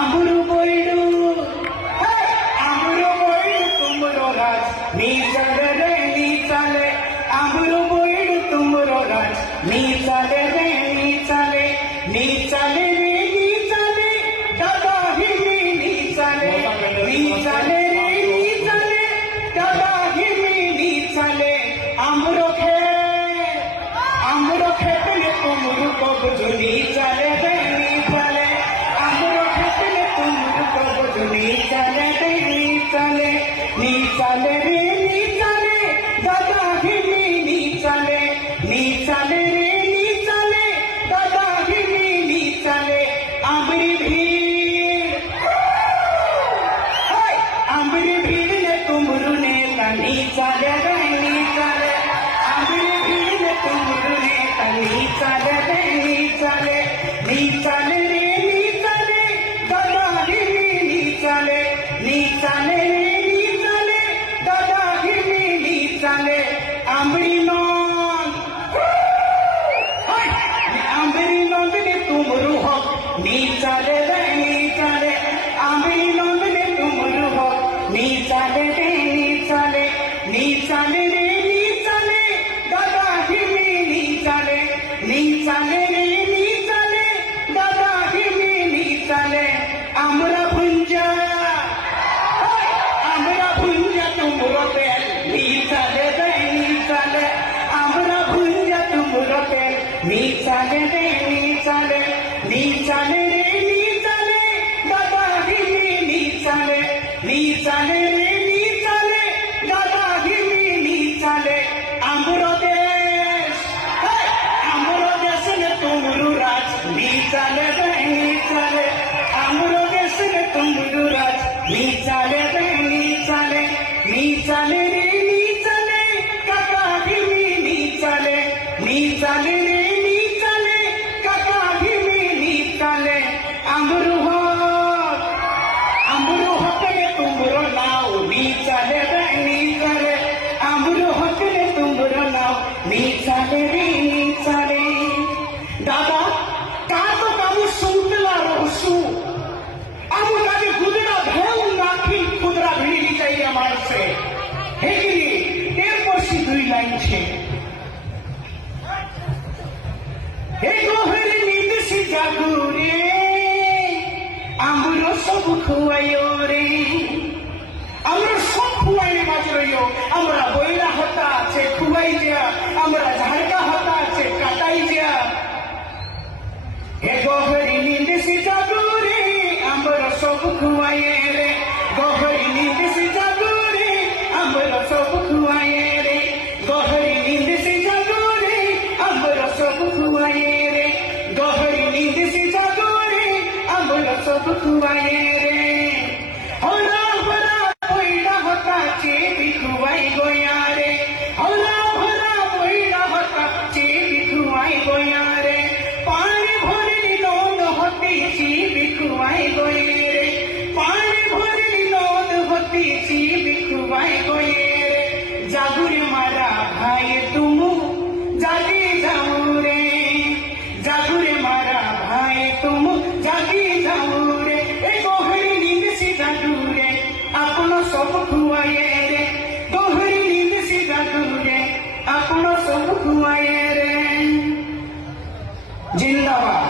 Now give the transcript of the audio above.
अमरू बोइडू तुमरो राज नी चले रे नी चले अमरू बोइडू तुमरो राज नी चले रे नी चले नी चले रे नी चले दादा हिमी नी चले नी चले रे नी चले दादा हिमी नी चले अमरो खेत में तुमरू को बुझनी चले रे नी चले अमरो खेत में तुमरू को बुझनी चले रे नी चले नी चले रे नी चले दादा हिमी नी चले नी चले रे नी चले दादा हिमी नी चले अमरी भीड़ ने तुमरू ने नी चले रे नी चले अमरी भीड़ ने तुमरू ने नी चले रे नी चले नी चले रे नी चले दादा हिमी नी चले नी चले रे नी चले दादा हिमी नी चले अमरी नंद ने तुमरू हो नी चले रे नी चले अमरी नंद ने तुमरू हो नी चले रे नी चले नी चले रे नी चले दादा हिमी नी चले नी चले रे नी चले दादा हिमी नी चले আমরা ভুঞ্জা তুমরো তেল নি চলে রে নি চলে আমরা ভুঞ্জা তুমরো তেল নি চলে রে নি চলে নি চলে রে নি চলে দাদা হিমি নি চলে নি চলে রে নি চলে দাদা হিমি নি চলে আমরা দেশ ने तुमरू राज नी चले रे नी चले আমরা देश ने तुमरू राज नी चले रे नी चले नी चले रे नी चले काका हिमी नी चले नी चले रे नी चले काका हिमी नी चले अमरू हक ने तुमरो नाव नी चले रे नी चले अमरू हक ने तुमरो नाव नी चले रे नी चले दादा का तो कामू सुनतला रहसू आमू काजे गुदरा भेऊ नाखी खुदरा भिड़ी चाहिए हमारे से हे गिरी तेर पसी दुई लाइन छे हे गोहरे नींद सी जागू रे आमरो सब खुआयो रे আমরা সব খুয়াইলে বাজে রইও আমরা বইলা হতা আছে খুয়াই যা আমরা ঝাড়কা হতা আছে কাটাই যা হে গহরি নীंद से जागू रे আমরা সব খুয়াইয়ে রে গহরি नींद से जागू रे আমরা সব খুয়াইয়ে রে গহরি नींद से जागू रे আমরা সব খুয়াইয়ে রে গহরি नींद से जागू रे আমরা সব খুয়াইয়ে রে होला भरा বইলা হতা চেবি খুয়াই গয়া রে होला भरा বইলা হতা চেবি খুয়াই গয়া রে পানি ভরি নদ হতে চেবি খুয়াই গয়ে রে পানি ভরি নদ হতে চেবি খুয়াই গয়ে রে জাগুরে মারা ভাই তুমু জাগি যাও রে জাগুরে মারা ভাই তুমু জাগি যাও রে এ গোহরি नींद से जागू रे अपनो सब खुआए रे गोहरी नींद से जागू रे अपनो सब खुआए रे जिंदाबाद।